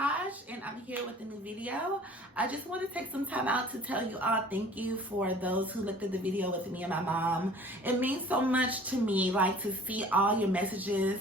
Tosh, and I'm here with a new video. I just want to take some time out to tell you all thank you for those who looked at the video with me and my mom. It means so much to me, like to see all your messages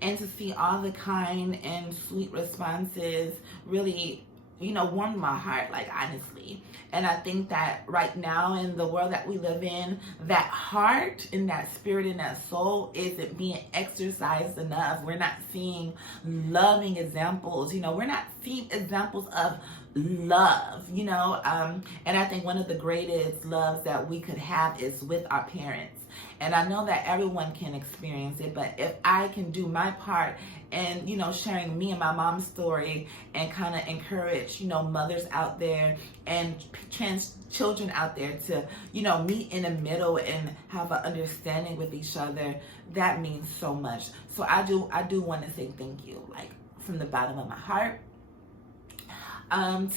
and to see all the kind and sweet responses really, warmed my heart, like honestly. And I think that right now in the world that we live in, that heart and that spirit and that soul isn't being exercised enough. We're not seeing loving examples, we're not seeing examples of love, and I think one of the greatest loves that we could have is with our parents. And I know that everyone can experience it, but if I can do my part and, sharing me and my mom's story and kind of encourage, mothers out there and trans children out there to, meet in the middle and have an understanding with each other, that means so much. So I do want to say thank you, like from the bottom of my heart.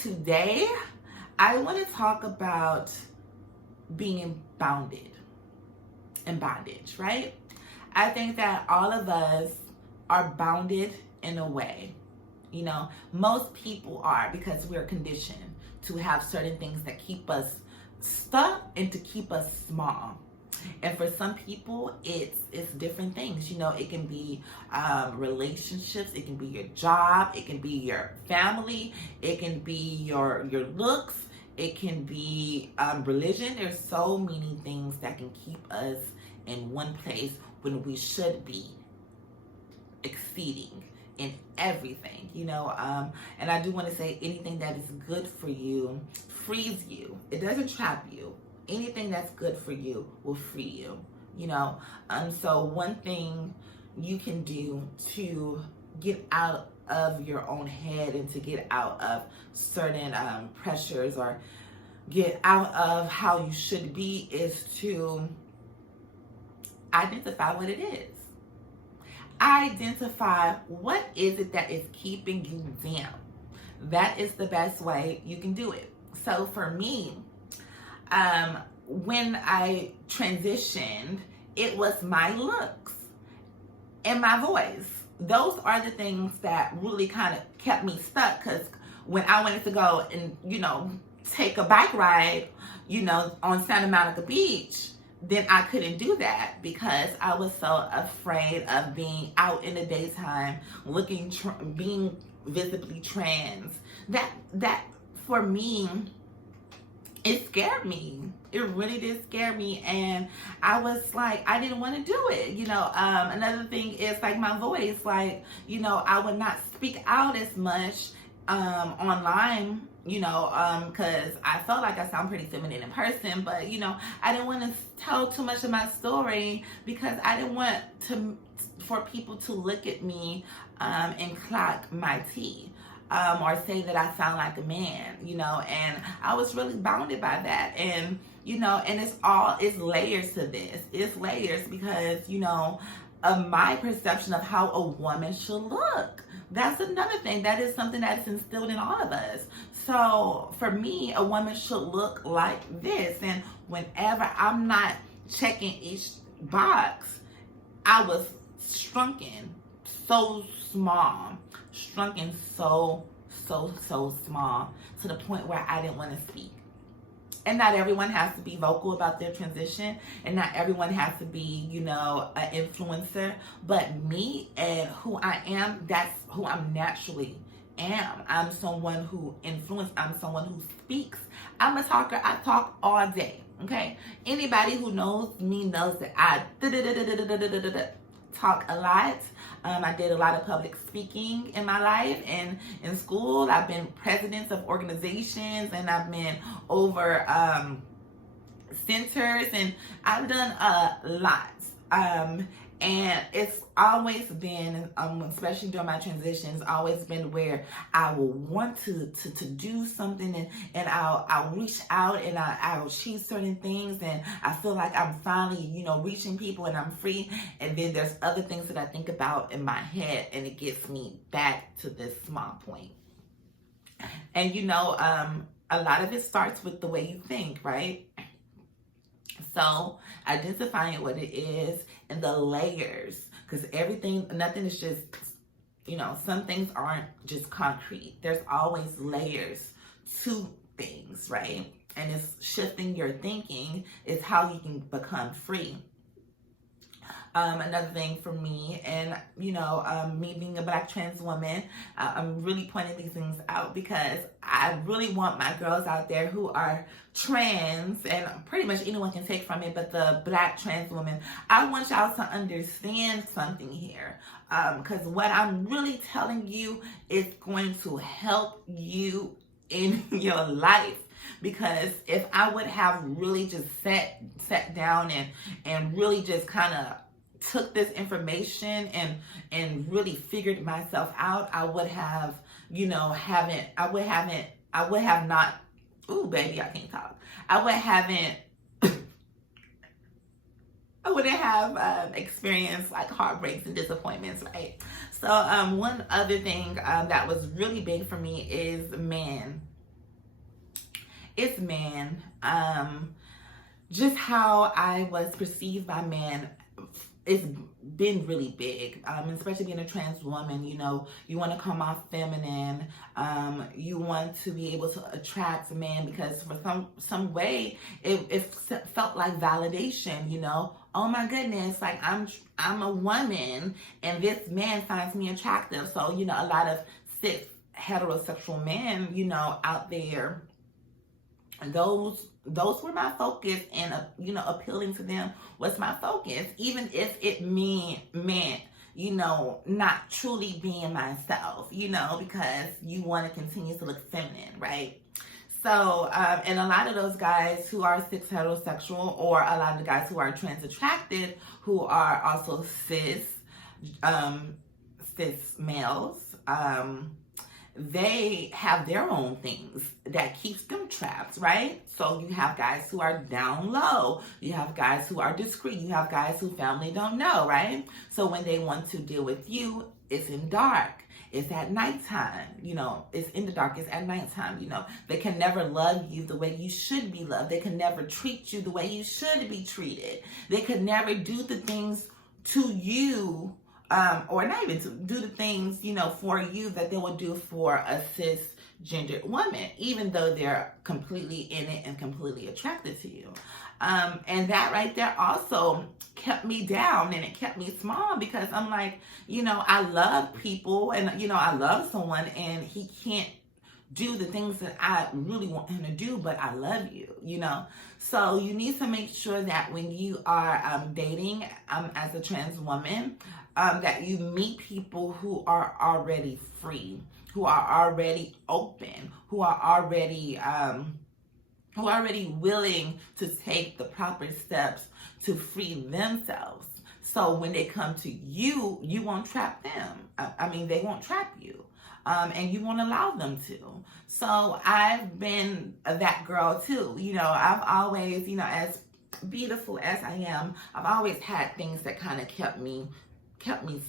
Today, I want to talk about being bounded and bondage, right? I think that all of us are bounded in a way. Most people are, because we're conditioned to have certain things that keep us stuck and to keep us small. And for some people, it's different things. It can be relationships, it can be your job, it can be your family, it can be your looks, it can be religion. There's so many things that can keep us in one place when we should be exceeding in everything, and I do want to say anything that is good for you frees you. It doesn't trap you. Anything that's good for you will free you, so one thing you can do to get out of your own head and to get out of certain pressures or get out of how you should be is to identify what it is. Identify what is it that is keeping you down. That is the best way you can do it. So for me, when I transitioned, it was my looks and my voice. Those are the things that really kind of kept me stuck, because when I wanted to go and, take a bike ride, on Santa Monica Beach, then I couldn't do that because I was so afraid of being out in the daytime, being visibly trans. That for me, it scared me. It really did scare me, and I was like, I didn't want to do it. Another thing is like my voice. Like, I would not speak out as much online, because I felt like I sound pretty feminine in person, but I didn't want to tell too much of my story because I didn't want for people to look at me and clock my tea. Or say that I sound like a man, and I was really bounded by that. And, and it's layers to this. It's layers because, of my perception of how a woman should look. That's another thing. That is something that is instilled in all of us. So for me, a woman should look like this. And whenever I'm not checking each box, I was shrunken so small. Shrunken so small to the point where I didn't want to speak. And not everyone has to be vocal about their transition, and not everyone has to be, an influencer. But me and who I am, that's who I'm naturally am. I'm someone who influences. I'm someone who speaks. I'm a talker. I talk all day. Okay. Anybody who knows me knows that I talk a lot. I did a lot of public speaking in my life, and in school I've been presidents of organizations, and I've been over centers, and I've done a lot. And it's always been, especially during my transitions, always been where I will want to do something, and I'll reach out and I'll achieve certain things, and I feel like I'm finally, reaching people and I'm free. And then there's other things that I think about in my head, and it gets me back to this small point. And a lot of it starts with the way you think, right? So identifying what it is and the layers, because nothing is just some things aren't just concrete. There's always layers to things, right? And it's shifting your thinking is how you can become free. Another thing for me, and me being a Black trans woman, I'm really pointing these things out because I really want my girls out there who are trans, and pretty much anyone can take from it, but the Black trans women, I want y'all to understand something here, because what I'm really telling you is going to help you in your life. Because if I would have really just sat down and really just kind of took this information and really figured myself out, I would have, I would have not, ooh, baby, I can't talk. I wouldn't have experienced like heartbreaks and disappointments, right? So one other thing that was really big for me is men. It's men. Just how I was perceived by men, it's been really big, especially being a trans woman. You want to come off feminine. You want to be able to attract men because for some way it felt like validation. Oh my goodness, like I'm a woman and this man finds me attractive. So a lot of cis heterosexual men out there, those were my focus, and appealing to them was my focus, even if it meant not truly being myself, because you want to continue to look feminine, right? So and a lot of those guys who are cis heterosexual, or a lot of the guys who are trans attracted, who are also cis males, they have their own things that keeps them trapped, right? So you have guys who are down low. You have guys who are discreet. You have guys who family don't know, right? So when they want to deal with you, it's in dark. It's at nighttime. It's in the dark. It's at nighttime. They can never love you the way you should be loved. They can never treat you the way you should be treated. They could never do the things to you, or not even to do the things, for you that they would do for a cisgendered woman, even though they're completely in it and completely attracted to you. And that right there also kept me down, and it kept me small, because I'm like, I love people, and, I love someone, and he can't do the things that I really want him to do, but I love you, So you need to make sure that when you are dating as a trans woman, that you meet people who are already free, who are already open, who are already willing to take the proper steps to free themselves. So when they come to you, you won't trap them. They won't trap you. And you won't allow them to. So I've been that girl too. I've always, as beautiful as I am, I've always had things that kind of kept me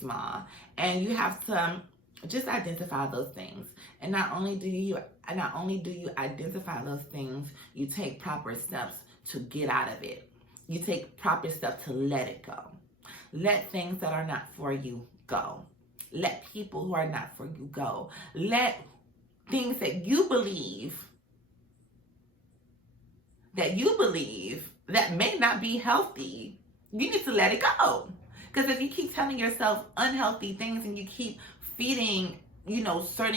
small. And you have to just identify those things. And not only do you identify those things, you take proper steps to get out of it. You take proper steps to let it go. Let things that are not for you go. Let people who are not for you go. Let things that you believe that may not be healthy, you need to let it go. Because if you keep telling yourself unhealthy things and you keep feeding, certain